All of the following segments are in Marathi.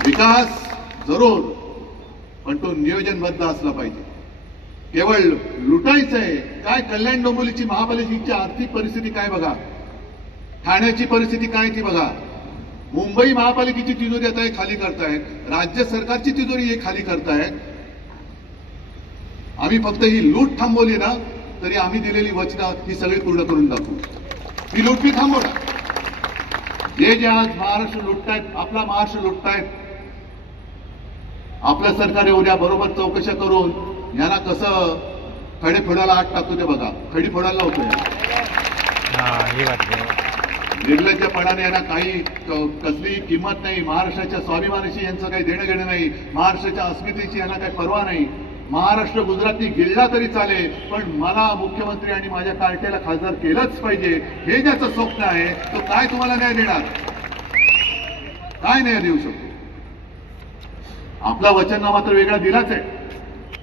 विकास जरूर, पण तो नियोजनबद्ध असला पाहिजे. केवळ लुटायचंय काय? कल्याण डोंबिवलीची महापालिकेची आर्थिक परिस्थिती काय बघा, ठाण्याची परिस्थिती काय ती बघा. मुंबई महापालिकेची तिजोरी आता खाली करतायत, राज्य सरकारची तिजोरी हे खाली करतायत. आम्ही फक्त ही लूट थांबवली ना तरी आम्ही दिलेली वचनं ही सगळी पूर्ण करून दाखवू. ही लूट मी थांबवणार. जे आज महाराष्ट्र लुटतायत, आपला महाराष्ट्र लुटतायत, आपलं सरकार उद्या बरोबर चौकशा करून यांना कसं खडे फोडायला आत टाकतो ते बघा. खडी फोडायला होतोय. निर्लज्जपणाने यांना काही कसली किंमत नाही. महाराष्ट्राच्या स्वाभिमानाशी यांचं काही देणं घेणं नाही. महाराष्ट्राच्या अस्मितेची यांना काही पर्वा नाही. महाराष्ट्र गुजराती गिळला तरी चालेल, पण मला मुख्यमंत्री आणि माझ्या पार्टीला खासदार केलंच पाहिजे हे ज्याचं स्वप्न आहे तो काय तुम्हाला न्याय देणार? काय न्याय देऊ शकतो? आपला वचननामा तर वेगळा दिलाच आहे,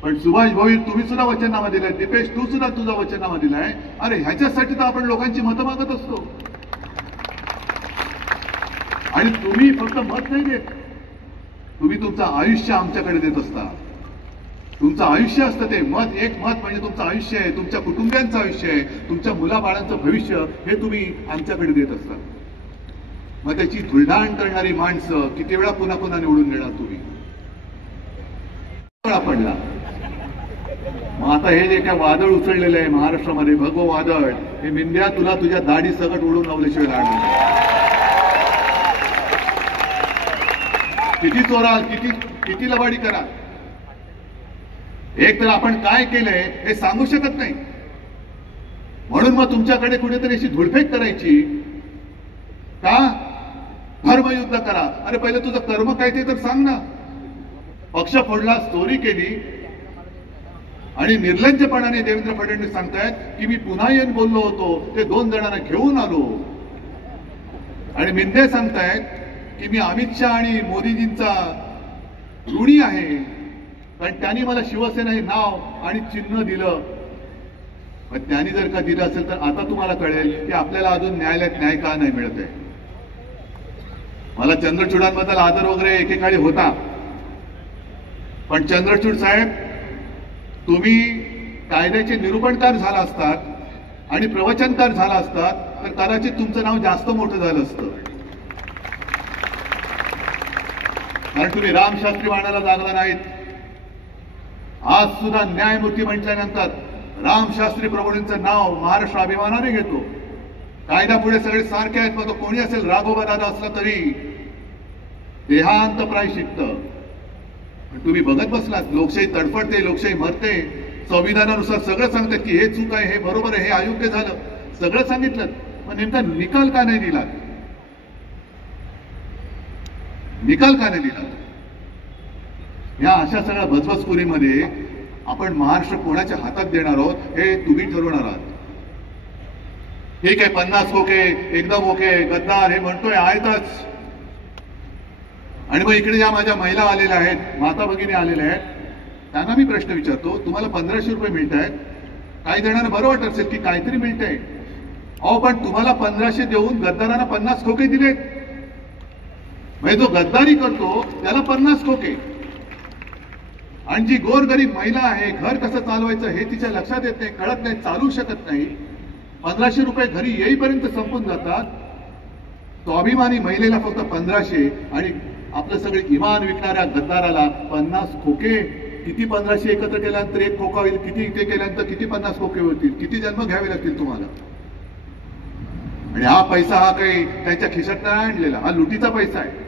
पण सुभाष भाऊ तुम्ही सुद्धा वचननामा दिलाय. दीपेश तू सुद्धा तुझा वचननामा दिलाय. अरे ह्याच्यासाठी तर आपण लोकांची मतं मागत असतो. आणि तुम्ही फक्त मत नाही देत, तुम्ही तुमचं आयुष्य आमच्याकडे देत असता. तुमचं आयुष्य असतं ते मत. एक मत म्हणजे तुमचं आयुष्य आहे, तुमच्या कुटुंबियांचं आयुष्य आहे, तुमच्या मुलाबाळांचं भविष्य हे तुम्ही आमच्याकडे देत असता. मग त्याची धुळधाण करणारी माणसं किती वेळा पुन्हा पुन्हा निवडून देणार तुम्ही? पडला. मग आता हे जे काय वादळ उचललेलं आहे महाराष्ट्रामध्ये, भगवं वादळ, हे मिंद्या तुला तुझ्या दाढी सकट उडून लावल्याशिवाय राहणार. किती चोराल, किती लबाडी करा. एक तर आपण काय केलंय हे सांगू शकत नाही, म्हणून मग तुमच्याकडे कुठेतरी अशी धुळफेक करायची का? धर्मयुद्ध करा. अरे पहिले तुझं कर्म काय ते तर सांग ना. पक्ष फोडला, स्टोरी केली आणि निर्लज्जपणाने देवेंद्र फडणवीस सांगतायत की मी पुन्हा येऊन बोललो होतो, ते 2 जणांना घेऊन आलो. आणि मिंदे सांगतायत की मी अमित शहा आणि मोदीजींचा ऋणी आहे, कारण त्यांनी मला शिवसेना हे नाव आणि चिन्ह दिलं. पण त्यांनी जर का दिलं असेल तर आता तुम्हाला कळेल की आपल्याला अजून न्यायालयात न्याय का नाही मिळत आहे. मला चंद्रचूडांबद्दल आदर वगैरे एकेकाळी होता, पण चंद्रचूड साहेब तुम्ही कायद्याचे निरूपणकार झाला असतात आणि प्रवचनकार झाला असतात तर कदाचित तुमचं नाव जास्त मोठं झालं असतं. कारण तुम्ही रामशास्त्री वाणाला जागला नाहीत. आज सुद्धा न्यायमूर्ती म्हटल्यानंतर रामशास्त्री प्रभूंचं नाव महाराष्ट्र अभिमानाने घेतो. कायदा पुढे सगळे सारखे आहेत. मग तो कोणी असेल, राघोबा दादा असला तरी देहांत प्रायश्चित्त. तुम्ही बघत बसलात, लोकशाही तडफडते, लोकशाही मरते. संविधानानुसार सगळं सांगतात की हे चूक आहे, हे बरोबर आहे, हे अयोग्य झालं, सगळं सांगितलं. पण नेमका निकाल का नाही दिला? निकाल का नाही दिला? या अशा सगळ्या भजबजपुरीमध्ये आपण महाराष्ट्र कोणाच्या हातात देणार आहोत हे तुम्ही ठरवणार आहात. ठीक आहे, 50 ओके, एकदम ओके, गद्दार हे म्हणतोय आहेतच. आणि मग इकडे ज्या माझ्या महिला आलेल्या आहेत, माता भगिनी आलेल्या आहेत, त्यांना मी प्रश्न विचारतो, तुम्हाला 1500 रुपये मिळत आहेत. काही जणांना बरं वाटत असेल की काहीतरी मिळतंय. अहो पण तुम्हाला 1500 देऊन गद्दारांना 50 खोके दिले. म्हणजे जो गद्दारी करतो त्याला 50 खोके. आणि जी गोरगरीब महिला आहे, घर कसं चालवायचं हे तिच्या लक्षात येत नाही, कळत नाही, चालू शकत नाही. 1500 रुपये घरी येईपर्यंत संपून जातात. स्वाभिमानी महिलेला फक्त 1500 आणि आपलं सगळे इमान विकणाऱ्या गद्दाराला 50 खोके. किती 1500 एकत्र केल्यानंतर एक खोका होईल, किती इथे केल्यानंतर किती 50 खोके होतील, किती जन्म घ्यावे लागतील तुम्हाला. आणि हा पैसा हा काही त्यांच्या खिशात नाही आणलेला, हा लुटीचा पैसा आहे.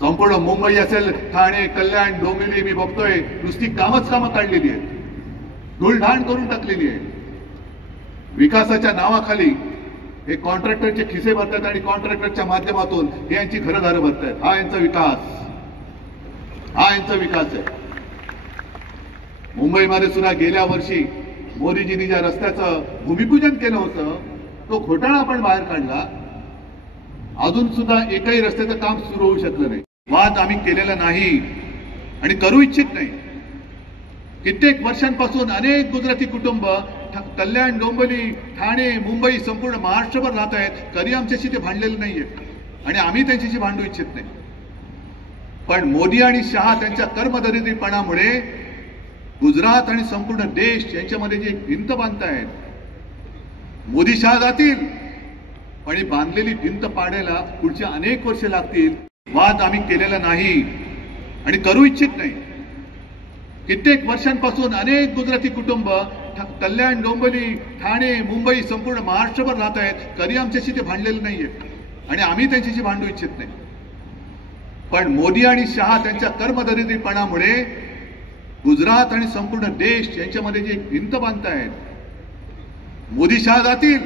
संपूर्ण मुंबई असेल, ठाणे, कल्याण, डोंबिवली मी बघतोय नुसती कामच कामं काढलेली आहेत, धुळधाण करून टाकलेली आहे. विकासाच्या नावाखाली हे कॉन्ट्रॅक्टरचे खिसे भरतात आणि कॉन्ट्रॅक्टरच्या माध्यमातून हे यांची घरदारं भरतात. हा यांचा विकास, हा यांचा विकास आहे. मुंबईमध्ये सुद्धा गेल्या वर्षी मोदीजींनी ज्या रस्त्याचं भूमिपूजन केलं होतं तो घोटाळा आपण बाहेर काढला. अजून सुद्धा एकही रस्त्याचं काम सुरू होऊ शकलं नाही. वाद आम्ही केलेला नाही आणि करू इच्छित नाही. कित्येक वर्षांपासून अनेक गुजराती कुटुंब कल्याण, डोंबिवली, ठाणे, मुंबई, संपूर्ण महाराष्ट्रभर राहत आहेत. कधी आमच्याशी ते भांडलेलं नाहीये आणि आम्ही त्यांच्याशी भांडू इच्छित नाही. पण मोदी आणि शहा त्यांच्या कर्मदरिद्रीपणामुळे गुजरात आणि संपूर्ण देश यांच्यामध्ये जी एक भिंत बांधतायत. मोदी शहा जातील पण ही बांधलेली भिंत पाडायला पुढची अनेक वर्षे लागतील. वाद आम्ही केलेला नाही आणि करू इच्छित नाही. कित्येक वर्षांपासून अनेक गुजराती कुटुंब कल्याण, डोंबिवली, ठाणे, मुंबई, संपूर्ण महाराष्ट्रभर राहत आहेत. कधी आमच्याशी ते भांडलेले नाहीये आणि आम्ही त्यांच्याशी भांडू इच्छित नाही. पण मोदी आणि शहा त्यांच्या कर्मदरिद्रीपणामुळे गुजरात आणि संपूर्ण देश यांच्यामध्ये जी एक भिंत बांधतायत. मोदी शहा जातील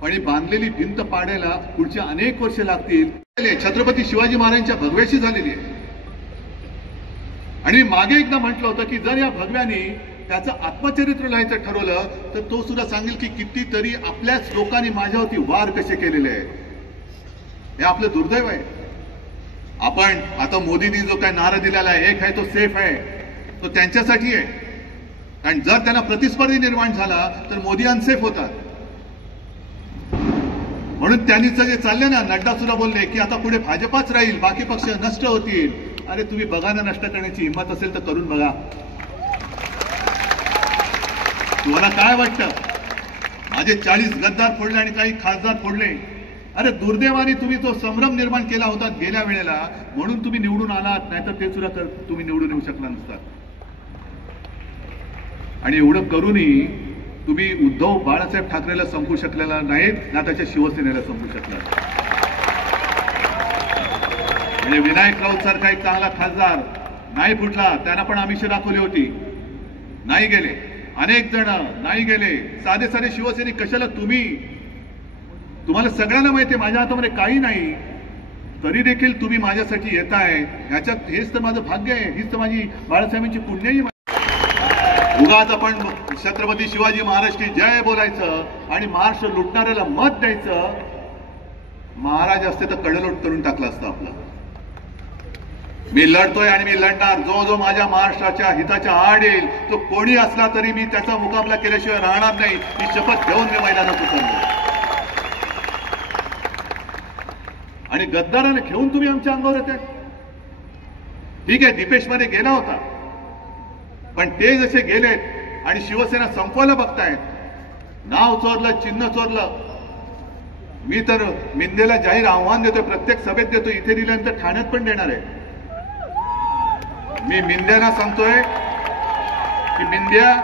पण ही बांधलेली भिंत पाडायला पुढची अनेक वर्षे लागतील. छत्रपती शिवाजी महाराजांच्या भगव्याशी झालेली आहे आणि मागे एकदा म्हटलं होतं की जर या भगव्याने त्याचं आत्मचरित्र लिहायचं ठरवलं तर तो सुद्धा सांगेल की कितीतरी आपल्याच लोकांनी माझ्यावरती वार कसे केलेले आहेत. हे आपलं दुर्दैव आहे. आपण आता मोदींनी जो काय नारा दिलेला आहे, एक आहे तो सेफ आहे, तो त्यांच्यासाठी आहे. कारण जर त्यांना प्रतिस्पर्धी निर्माण झाला तर मोदी अनसेफ होतात. म्हणून त्यांनी जे चालले ना, नड्डा सुद्धा बोलले की आता पुढे भाजपाच राहील, बाकी पक्ष नष्ट होतील. अरे तुम्ही बघा ना, नष्ट करण्याची हिंमत असेल तर करून बघा. तुम्हाला काय वाटतं माझे 40 गद्दार फोडले आणि काही खासदार फोडले? अरे दुर्दैवाने तुम्ही तो संभ्रम निर्माण केला होता गेल्या वेळेला, म्हणून तुम्ही निवडून आलात. नाहीतर ते सुद्धा तुम्ही निवडून येऊ शकला नसतात. आणि एवढं करूनही तुम्ही उद्धव बाळासाहेब ठाकरेला संपू शकलेला नाहीत ना त्याच्या शिवसेनेला संपू शकला. म्हणजे विनायक राऊत सारखा एक चांगला खासदार नाही फुटला, त्यांना पण आमिष दाखवली होती, नाही गेले. अनेक जण नाही गेले. साधे साधे शिवसैनिक कशाला? तुम्हाला सगळ्यांना माहिती आहे माझ्या हातामध्ये काही नाही, तरी देखील तुम्ही माझ्यासाठी येताय. ह्याच्यात हेच तर माझं भाग्य आहे, हीच तर माझी बाळासाहेबांची पुण्यही. उगाच आपण छत्रपती शिवाजी महाराज की जय बोलायचं आणि महाराष्ट्र लुटणाऱ्याला मत द्यायचं. महाराज असते तर कडलोट करून टाकला असतं आपला. मी लढतोय आणि मी लढणार. जो माझ्या महाराष्ट्राच्या हिताच्या आड येईल तो कोणी असला तरी मी त्याचा मुकाबला केल्याशिवाय राहणार नाही. ही शपथ घेऊन मी मैदानात उतरलो. आणि गद्दाराने घेऊन तुम्ही आमच्या अंगावर येते. ठीक आहे, दीपेशमध्ये गेला होता, पण ते जसे गेलेत आणि शिवसेना संपवायला बघतायत, नाव चोरलं, चिन्ह चोरलं. मी तर मिंदेला जाहीर आव्हान देतोय, प्रत्येक सभेत देतो, इथे दिल्यानंतर ठाण्यात पण देणार आहे. मी मिंद्याला सांगतोय की मिंद्या,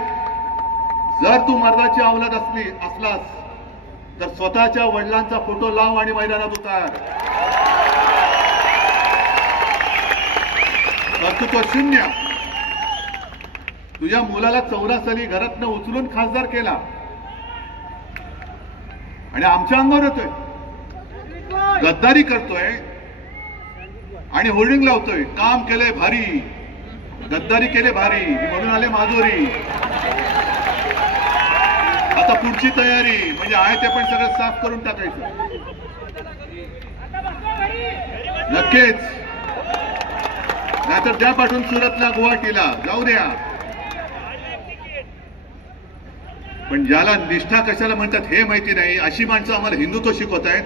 जर तू मर्दाची अवलाद असलास तर स्वतःच्या वडिलांचा फोटो लाव आणि मैदानात उतार. कर्तृत्व शून्य. तुझ्या मुलाला 14 साली घरातनं उचलून खासदार केला आणि आमच्या अंगावर येतोय, गद्दारी करतोय आणि होल्डिंग लावतोय. काम केलंय भारी, गद्दारी केले भारी, म्हणून आले माधुरी. आता पुढची तयारी म्हणजे आहे ते पण सगळं साफ करून टाकायचं. नक्कीच, नाहीतर द्या पाठवून सुरतला, गुवाहाटीला जाऊ द्या. पण ज्याला निष्ठा कशाला म्हणतात हे माहिती नाही, अशी माणसं आम्हाला हिंदुत्व शिकवत आहेत.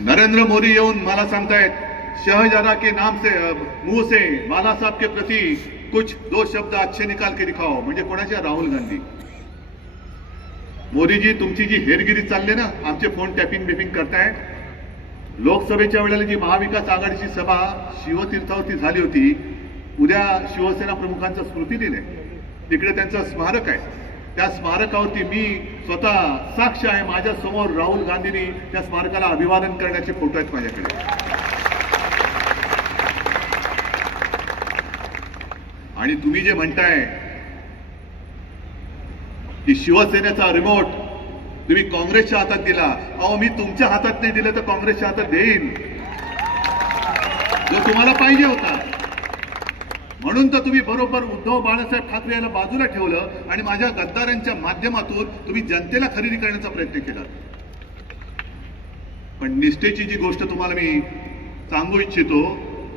नरेंद्र मोदी येऊन मला सांगतायत, शहजादा के नाम से मुंह से बाला साहब के प्रति कुछ 2 शब्द अच्छे निकाल के दिखाओ. म्हणजे कोणाच्या? राहुल गांधी. मोदीजी, तुमची जी हेरगिरी चालली ना, आमचे फोन टॅपिंग बिपिंग करताय. लोकसभेच्या वेळेला जी महाविकास आघाडीची सभा शिवतीर्थावरती झाली होती, उद्या शिवसेना प्रमुखांचा स्मृती दिन आहे, तिकडे त्यांचं स्मारक आहे. त्या स्मारकावरती मी स्वतः साक्ष आहे, माझ्या समोर राहुल गांधींनी त्या स्मारकाला अभिवादन करण्याचे फोटो आहेत माझ्याकडे. आणि तुम्ही जे म्हणताय की शिवसेनेचा रिमोट तुम्ही काँग्रेसच्या हातात दिला, अहो मी तुमच्या हातात नाही दिलं तर काँग्रेसच्या हातात देईन, जो तुम्हाला पाहिजे होता. म्हणून तर तुम्ही बरोबर उद्धव बाळासाहेब ठाकरे यांना बाजूला ठेवलं आणि माझ्या गद्दारांच्या माध्यमातून तुम्ही जनतेला खरेदी करण्याचा प्रयत्न केला. पण निष्ठेची जी गोष्ट तुम्हाला मी सांगू इच्छितो,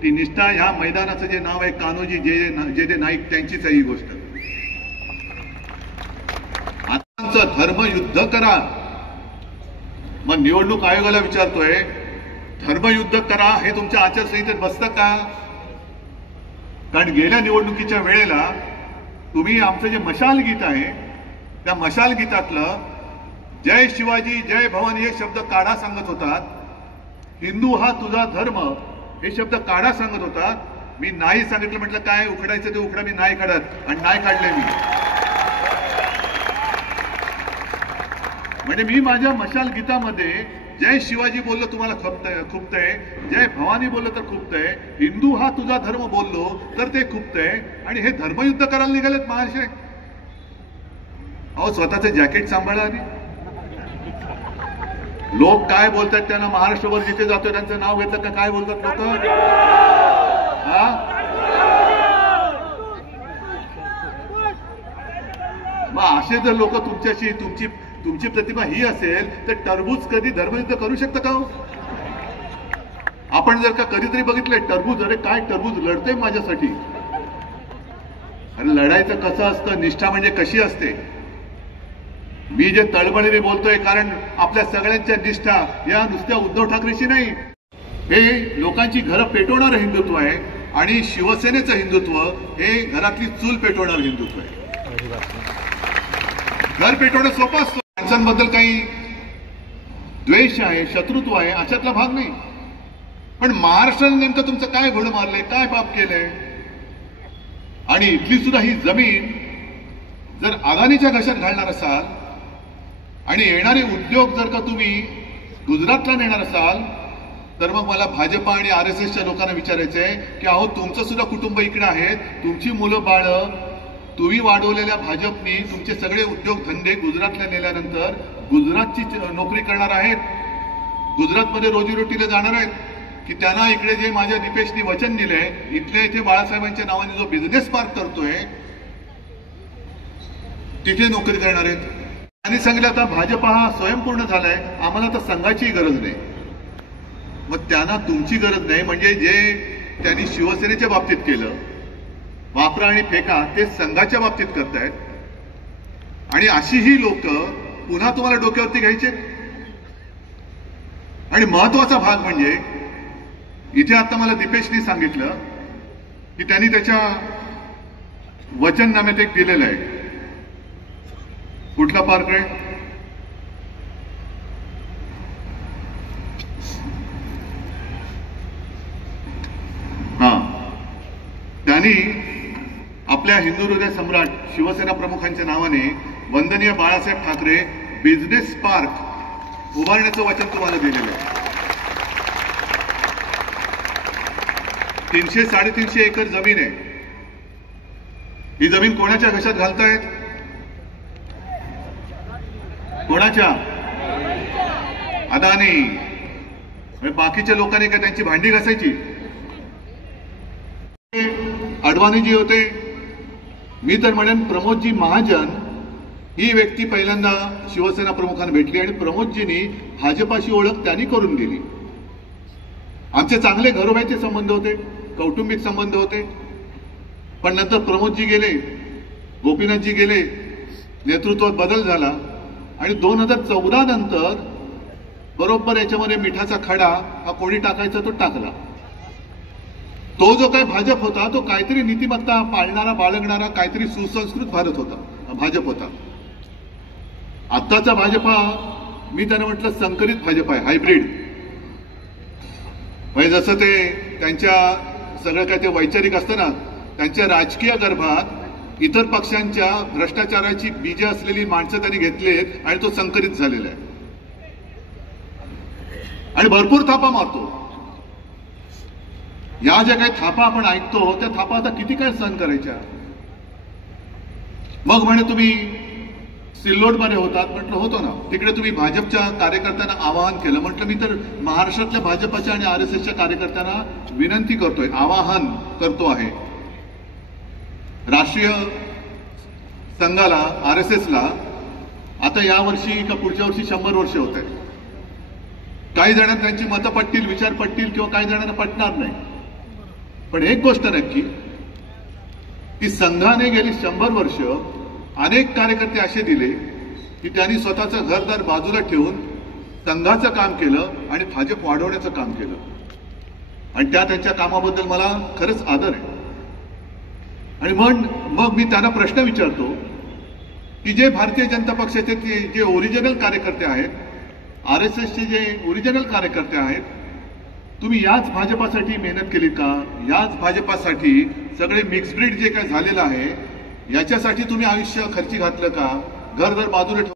ती निष्ठा ह्या मैदानाचं जे नाव आहे कान्होजी जे नाईक, त्यांचीच आहे ही गोष्ट. आता धर्मयुद्ध करा. मग निवडणूक आयोगाला विचारतोय, धर्मयुद्ध करा हे तुमच्या आचारसंहितेत बसतं का? कारण गेल्या निवडणुकीच्या वेळेला तुम्ही आमचं जे मशाल गीत आहे त्या मशाल गीतातलं जय शिवाजी जय भवानी हे शब्द काढा सांगत होतात. हिंदू हा तुझा धर्म हे शब्द काढा सांगत होतात. मी नाही सांगितलं, म्हटलं काय उखडायचं ते उखडा, मी नाही काढत आणि नाही काढले मी. म्हणजे मी माझ्या मशाल गीतामध्ये जय शिवाजी बोललो तुम्हाला खुपतंय, जय भवानी बोललो तर खुपतंय, हिंदू हा तुझा धर्म बोललो तर ते खुपतंय, आणि हे धर्मयुद्ध करायला निघालेत महाशय. अहो स्वतःचं जॅकेट सांभाळा आधी. लोक काय बोलतात त्यांना महाराष्ट्रभर जिथे जातो त्यांचं नाव घेतलं का काय बोलतात लोक? मग असे जर लोक तुमच्याशी तुमची प्रतिभा ही असेल तर टरबूज कधी धर्मयुद्ध करू शकतं का? आपण जर का कधीतरी बघितलंय टरबूज, अरे काय टरबूज लढतंय माझ्यासाठी. अरे लढायचं कसं असतं, निष्ठा म्हणजे कशी असते. मी जे तळमळीने बोलतोय कारण आपल्या सगळ्यांच्या निष्ठा या नुसत्या उद्धव ठाकरेशी नाही, हे लोकांची घरं पेटवणारं हिंदुत्व आहे आणि शिवसेनेचं हिंदुत्व हे घरातली चूल पेटवणारं हिंदुत्व आहे. घर पेटवणं सोपं असतं, माणसांबद्दल काही द्वेष आहे, शत्रुत्व आहे अशातला भाग नाही. पण महाराष्ट्राने नेमकं तुमचं काय घोडं मारलंय, काय पाप केलंय? आणि इथली सुद्धा ही जमीन जर अदानीच्या घशात घालणार असाल आणि येणारे उद्योग जर का तुम्ही गुजरातला नेणार असाल तर मग मला भाजपा आणि RSSच्या लोकांना विचारायचंय की अहो तुमचं सुद्धा कुटुंब इकडे आहेत, तुमची मुलं बाळ तुम्ही वाढवलेल्या भाजपनी तुमचे सगळे उद्योगधंदे गुजरातला नेल्यानंतर गुजरातची नोकरी करणार आहेत, गुजरातमध्ये रोजीरोटीला जाणार आहेत की त्यांना इकडे जे माझ्या दीपेशनी वचन दिलंय इथल्या इथे बाळासाहेबांच्या नावाने जो बिझनेस पार्क करतोय तिथे नोकरी करणार आहेत. आणि सांगितलं आता भाजपा हा स्वयंपूर्ण झालाय, आम्हाला तर संघाची गरज नाही. मग त्यांना तुमची गरज नाही म्हणजे जे त्यांनी शिवसेनेच्या बाबतीत केलं वापरा आणि फेका ते संघाच्या बाबतीत करतायत. आणि अशी ही लोक पुन्हा तुम्हाला डोक्यावरती घ्यायचे. आणि महत्वाचा भाग म्हणजे इथे आता मला दीपेशनी सांगितलं की त्यांनी त्याच्या वचननाम्यात एक दिलेलं आहे. कुठला पार्क आहे? हा, त्यांनी आपल्या हिंदू हृदय सम्राट शिवसेना प्रमुखांच्या नावाने वंदनीय बाळासाहेब ठाकरे बिझनेस पार्क उभारण्याचं वचन तुम्हाला दिलेलं आहे. 300-350 एकर जमीन आहे. ही जमीन कोणाच्या घशात घालतायत? कोणाच्या? अदानी. बाकीच्या लोकांनी काय त्यांची भांडी घासायची? अडवाणीजी होते. मी तर म्हणेन प्रमोदजी महाजन ही व्यक्ती पहिल्यांदा शिवसेना प्रमुखांना भेटली आणि प्रमोदजींनी भाजपाशी ओळख त्यांनी करून दिली. आमचे चांगले घरोबाचे संबंध होते, कौटुंबिक संबंध होते. पण नंतर प्रमोदजी गेले, गोपीनाथजी गेले, नेतृत्वात बदल झाला आणि 2014 नंतर बरोबर याच्यामध्ये मिठाचा खडा हा कोणी टाकायचा तो टाकला. तो जो काय भाजप होता तो काहीतरी नीतिमत्ता पाळणारा बाळगणारा काहीतरी सुसंस्कृत भाजप होता. आत्ताचा भाजपा मी त्यांना म्हटलं संकरित भाजप आहे, हायब्रिड. म्हणजे जसं ते त्यांच्या सगळं काय ते वैचारिक असतं ना, त्यांच्या राजकीय गर्भात इतर पक्षांच्या भ्रष्टाचाराची बीजे असलेली माणसं त्यांनी घेतलीत आणि तो संकरित झालेला आहे आणि भरपूर थापा मारतो. या ज्या काही थापा आपण ऐकतो त्या थापा आता किती काय सहन करायच्या. मग म्हणे तुम्ही सिल्लोडमध्ये होतात, म्हटलं होतो ना. तिकडे तुम्ही भाजपच्या कार्यकर्त्यांना आवाहन केलं. म्हटलं मी तर महाराष्ट्रातल्या भाजपच्या आणि RSSच्या कार्यकर्त्यांना विनंती करतोय, आवाहन करतो आहे. राष्ट्रीय संघाला RSSला आता यावर्षी का पुढच्या वर्षी 100 वर्ष होत आहेत. काही जणांना त्यांची मतं पटतील, विचार पटतील किंवा काही जणांना पटणार नाही. पण एक गोष्ट नक्की की संघाने गेली 100 वर्ष अनेक कार्यकर्ते असे दिले की त्यांनी स्वतःचं घरदार बाजूला ठेवून संघाचं काम केलं आणि भाजप वाढवण्याचं काम केलं, आणि त्यांच्या कामाबद्दल मला खरंच आदर आहे. आणि मग मी त्यांना प्रश्न विचारतो की जे भारतीय जनता पक्षाचे जे ओरिजिनल कार्यकर्ते आहेत, RSSचे जे ओरिजिनल कार्यकर्ते आहेत, तुम्ही याच भाजपासाठी मेहनत केली का? याच भाजपासाठी सगळे मिक्स ब्रीड जे काय झालेलं आहे याच्यासाठी तुम्ही आयुष्य खर्ची घातलं का? घर बाजूला